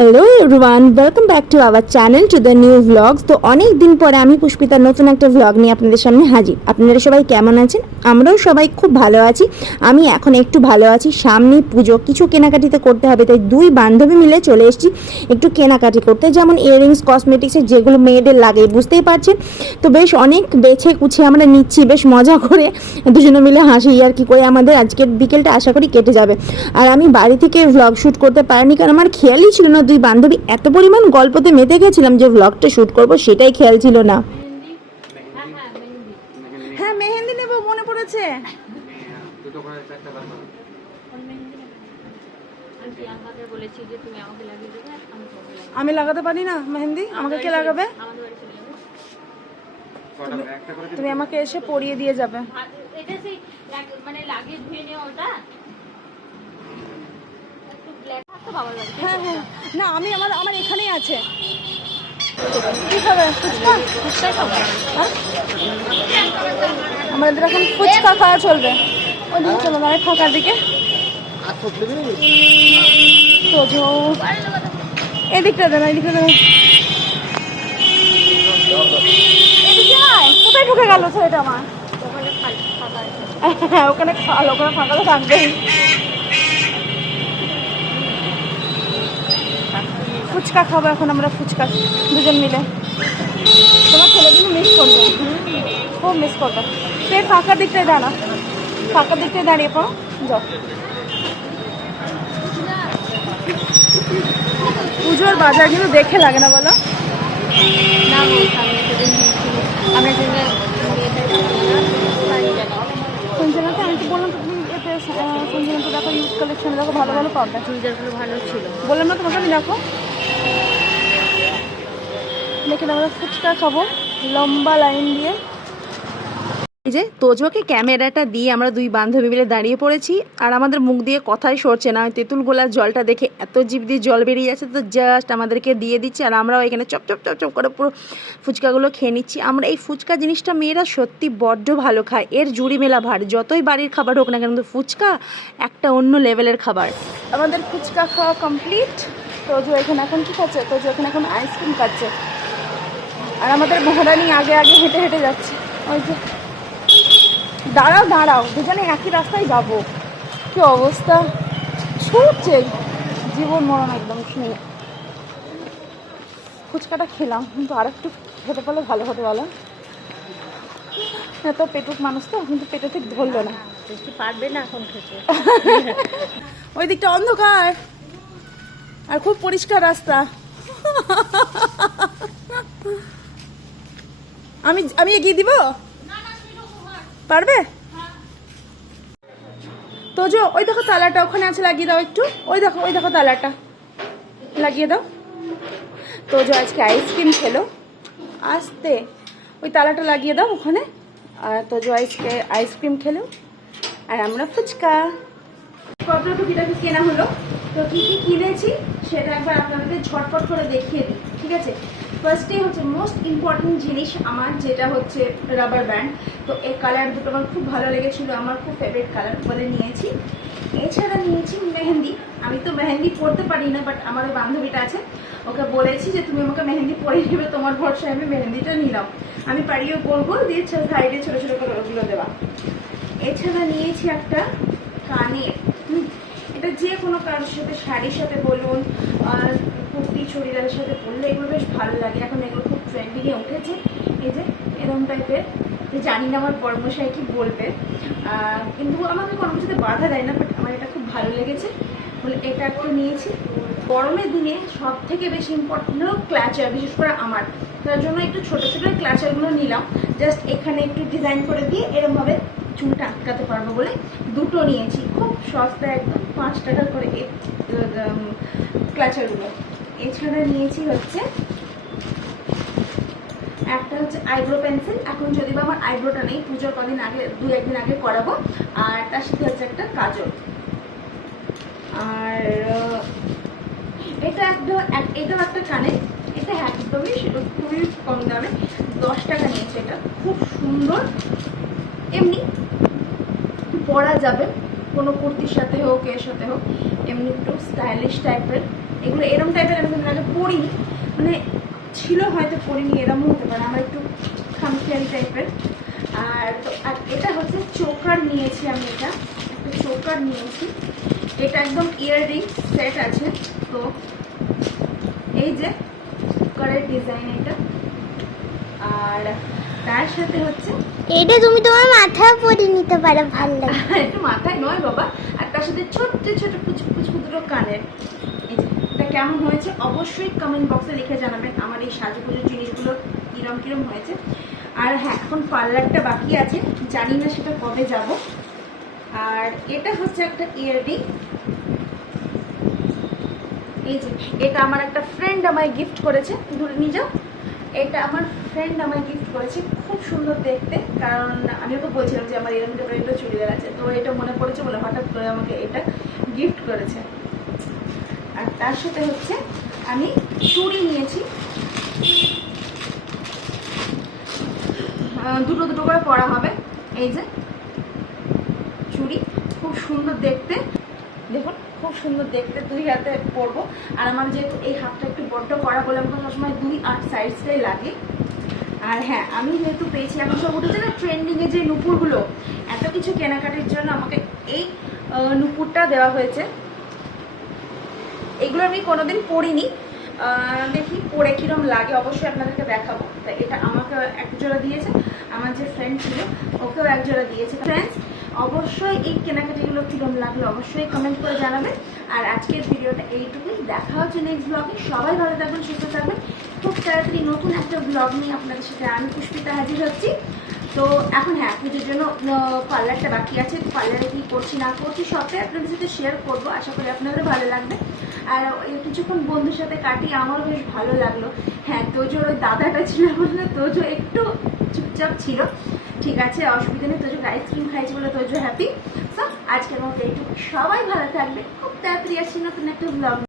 Hello everyone, welcome back to our channel to the new vlogs. তো অনেক দিন পরে আমি পুষ্পিতার নতুন একটা ভ্লগ নিয়ে আপনাদের সামনে হাজির। আপনারা সবাই কেমন আছেন? আমরাও সবাই খুব ভালো আছি। আমি এখন একটু ভালো আছি। সামনে পুজো, কিছু কেনাকাটিতে করতে হবে, তাই দুই বান্ধবী মিলে চলে এসেছি একটু কেনাকাটি করতে। যেমন ইয়াররিংস, কসমেটিক্সের যেগুলো মেয়েদের লাগে বুঝতেই পারছেন। তো বেশ অনেক বেছে কুছে আমরা নিচ্ছি, বেশ মজা করে দুজনে মিলে হাসি আর কি করে আমাদের আজকের বিকেলটা আশা করি কেটে যাবে। আর আমি বাড়ি থেকে ভ্লগ শ্যুট করতে পারিনি, কারণ আমার খেয়ালই ছিল না। দুই বান্ধবী এত পরিমাণ গল্পতে মেতে গেছিলাম যে ভ্লগটা শ্যুট করব সেটাই খেয়াল ছিল না। হ্যাঁ, মেহেন্দি নেব, মনে পড়েছে। আমি লাগাতে পারি না মেহেন্দি, আমাকে কে লাগাবে? তুমি আমাকে এসে পরিয়ে দিয়ে যাবে। হ্যাঁ হ্যাঁ, না আমি আমার এখানেই আছে। কি খাবে? ফুচকা খাবে? আমাদের এখন ফুচকা খাওয়া চলবে। ওইদিকে চলো, মানে ফাঁকার দিকে। তো এদিকটা দেন, এদিকটা দেন। কোথায় ঢুকে গেল ছেলেটা আমার? হ্যাঁ, ওখানে ফাঁকা তো থাকবেই। ফুচকা খাবো এখন আমরা, ফুচকা দুজন মিলে। তোমার ছেলেগুলো মিস করবে, খুব মিস করবে। তুই ফাঁকার দিকটায় দাঁড়া, ফাঁকার দিকটায় দাঁড়িয়ে পড়ো, যাও। পুজোর বাজার কিন্তু দেখে লাগে না, বলো? সঞ্জনাতে আমি তো বললাম, তুমি এতে সঞ্জনাতে দেখো, ইউজ কালেকশন দেখো, ভালো ভালো পাবে। চুড়িদারগুলো ভালো ছিল, বললাম না তোমাকে আমি। দেখো দেখে আমরা ফুচকা খাবো লম্বা লাইন দিয়ে। এই যে তোজোকে ক্যামেরাটা দিয়ে আমরা দুই বান্ধবী মিলে দাঁড়িয়ে পড়েছি, আর আমাদের মুখ দিয়ে কথাই সরছে না। তেঁতুল গোলার জলটা দেখে এত জিভ দিয়ে জল বেরিয়ে যাচ্ছে, তো জাস্ট আমাদেরকে দিয়ে দিচ্ছে, আর আমরাও এখানে চপ চপ চপ চপ করে পুরো ফুচকাগুলো খেয়ে নিচ্ছি। আমরা এই ফুচকা জিনিসটা মেয়েরা সত্যি বড্ড ভালো খায়, এর জুড়ি মেলা ভার। যতই বাড়ির খাবার হোক না কেন, কিন্তু ফুচকা একটা অন্য লেভেলের খাবার। আমাদের ফুচকা খাওয়া কমপ্লিট। তোজো এখানে এখন কি খাচ্ছে? তোজো এখানে এখন আইসক্রিম খাচ্ছে, আর আমাদের মহারানী আগে আগে হেঁটে হেঁটে যাচ্ছে। ওই যে দাঁড়াও দাঁড়াও, দুজনে একই রাস্তায় যাবো। কি অবস্থা, ছুটছে জীবন মরণ একদম। শুনে ফুচকাটা খেলাম, কিন্তু আর একটু খেতে পারলে ভালো হতে, বলো? এত পেটুক মানুষ তো, কিন্তু পেটে ঠিক ধরলো না, পারবে না এখন খেতে। ওই দিকটা অন্ধকার আর খুব পরিষ্কার রাস্তা। আমি এগিয়ে দিব, পারবে? তোজো ওই দেখো তালাটা ওখানে আছে, লাগিয়ে দাও একটু। ওই দেখো তালাটা লাগিয়ে দাও। তোজো আজকে আইসক্রিম খেলো, আসতে ওই তালাটা লাগিয়ে দাও ওখানে। আর তোজো আজকে আইসক্রিম খেলো, আর আমরা ফুচকা। কত টুকিটাকি কেনা হলো, তো কি কি কিনেছি সেটা একবার আপনাদের ঝটপট করে দেখিয়ে দিই, ঠিক আছে? ফার্স্টে হচ্ছে মোস্ট ইম্পর্টেন্ট জিনিস আমার, যেটা হচ্ছে রাবার ব্যান্ড। তো এই কালার দুটো আমার খুব ভালো লেগেছিলো, আমার খুব ফেভারিট কালার বলে নিয়েছি। এছাড়া নিয়েছি মেহেন্দি। আমি তো মেহেন্দি পরতে পারি না, বাট আমার ওই বান্ধবীটা আছে, ওকে বলেছি যে তুমি আমাকে মেহেন্দি পরে নেবে, তোমার ভরসায় আমি মেহেন্দিটা নিলাম। আমি পারিও গোল গোল দিয়ে সাইডে ছোটো ছোটো করে ওগুলো দেওয়া। এছাড়া নিয়েছি একটা কানের, এটা যে কোনো কারোর সাথে, শাড়ির সাথে বলুন, কুর্তি চুড়িদারের সাথে পরলে এগুলো বেশ ভালো লাগে। এখন এগুলো খুব ট্রেন্ডিংয়ে উঠেছে। এই যে এরকম টাইপের, জানি না আমার কর্মশাই কি বলবে, কিন্তু আমাকে কোনো কিছুতে বাধা দেয় না, বাট আমার এটা খুব ভালো লেগেছে বলে এটা একটা নিয়েছি। গরমের দিনে সব থেকে বেশি ইম্পর্টেন্ট হলো ক্লাচার, বিশেষ করে আমার, তার জন্য একটু ছোটো ছোটো ক্লাচারগুলো নিলাম। জাস্ট এখানে একটু ডিজাইন করে দিয়ে এরমভাবে চুলটা আটকাতে পারবো বলে দুটো নিয়েছি। খুব সস্তা, একদম 5 টাকা করে এই ক্লাচারগুলো। এছাড়া নিয়েছি হচ্ছে একটা হচ্ছে আইব্রো পেন্সিল। এখন যদি বা আমার আইব্রোটা নেই, পুজোর কদিন আগে, 2-1 দিন আগে করাবো। আর তার সাথে হচ্ছে একটা কাজল। আর এটাও একটা কানে, এটা একদমই সেটা খুবই কম দামে, 10 টাকা নিয়েছে। এটা খুব সুন্দর, এমনি পরা যাবে কোনো কুর্তির সাথে হোক, এর সাথে হোক, এমনি একটু স্টাইলিশ টাইপের। এগুলো এরম টাইপের আমি কিন্তু আগে পরিনি, মানে ছিল হয়তো পরিনি, এরমও হতে পারে, আমার একটু খামখেয়ালি টাইপের। আর তো আর এটা হচ্ছে চোকার নিয়েছি আমি, এটা একটা চোকার নিয়েছি, এটা একদম ইয়াররিং সেট আছে। তো এই যে চোকারের ডিজাইন এটা, আর তার সাথে হচ্ছে এটা তুমি তোমার মাথায় পরে নিতে পারো, ভালো লাগে। একটু মাথায় নয় বাবা, আর তার সাথে ছোট্ট ছোট ক্ষুদ্র কানের। এই যে এটা কেমন হয়েছে অবশ্যই কমেন্ট বক্সে লিখে জানাবেন আমার এই সাজুগুজুর জিনিসগুলো কিরম কিরম হয়েছে। আর হ্যাঁ, এখন পার্লারটা বাকি আছে, জানি না সেটা কবে যাব। আর এটা হচ্ছে একটা ইয়াররিং, এই যে এটা আমার একটা ফ্রেন্ড আমায় গিফট করেছে, ধরে নিয়ে যাও। এটা আমার ফ্রেন্ড আমায় গিফট করেছে, খুব সুন্দর দেখতে, কারণ আমি ওকে বলছিলাম যে আমার এরকম টাইপের একটা চুড়িদার আছে, তো এটা মনে পড়েছে বলে হঠাৎ করে আমাকে এটা গিফট করেছে। আর তার সাথে হচ্ছে আমি চুড়ি নিয়েছি, দুটো দুটো করে পরা হবে। এই যে চুড়ি খুব সুন্দর দেখতে, দেখুন খুব সুন্দর দেখতে, 2 হাতে পরবো। আর আমার যেহেতু এই হাতটা একটু বড্ড করা বলে আমাকে সবসময় 2 আর সাইডটাই লাগে। আর হ্যাঁ, আমি যেহেতু পেয়েছি, এখন সব উঠেছে না ট্রেন্ডিংয়ে যে নুপুরগুলো, এত কিছু কেনাকাটির জন্য আমাকে এই নুপুরটা দেওয়া হয়েছে। এগুলো আমি কোনোদিন পরিনি, দেখি পরে কিরম লাগে, অবশ্যই আপনাদেরকে দেখাবো। তাই এটা আমাকে এক জোড়া দিয়েছে, আমার যে ফ্রেন্ড ছিল ওকেও এক জোড়া দিয়েছে। ফ্রেন্ডস, অবশ্যই এই কেনাকাটিগুলো কিরম লাগলো অবশ্যই কমেন্ট করে জানাবেন। আর আজকের ভিডিওটা এইটুকুই, দেখা হচ্ছে নেক্সট ব্লগে। সবাই ভালো থাকবেন, সুস্থ থাকবেন। খুব তাড়াতাড়ি নতুন একটা ব্লগ নিয়ে আপনাদের সাথে আমি পুষ্পিতা হাজির হচ্ছি। তো এখন হ্যাঁ, পুজোর জন্য পার্লারটা বাকি আছে, পার্লারে কী করছি না করছি সবটাই আপনাদের সাথে শেয়ার করবো, আশা করি আপনাদের ভালো লাগবে। আর কিছুক্ষণ বন্ধুর সাথে কাটিয়ে আমারও বেশ ভালো লাগলো। হ্যাঁ, তোজোর ওই দাদাটা ছিল বলে তোজো একটু চুপচাপ ছিল, ঠিক আছে, অসুবিধা নেই। তোজো আইসক্রিম খাইছে বলে তোজো হ্যাপি। সো আজকের মতো এইটুকু, সবাই ভালো থাকবে, খুব তাড়াতাড়ি আসছি নতুন একটা ব্লগ।